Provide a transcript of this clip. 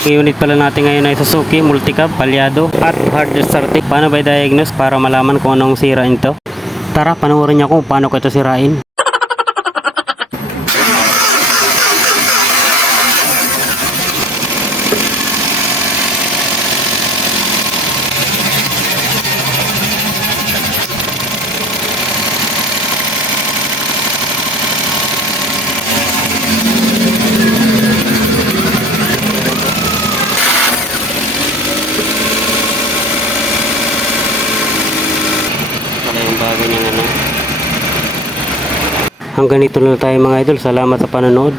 Ang unit pala natin ngayon ay Suzuki Multicab Palyado at hard starting. Paano ba i-diagnose para malaman kung anong sira nito? Tara, panoorin niyo kung paano ko ito sirain. Bagay niyang ano. Hanggang dito na tayo mga idol. Salamat sa panonood.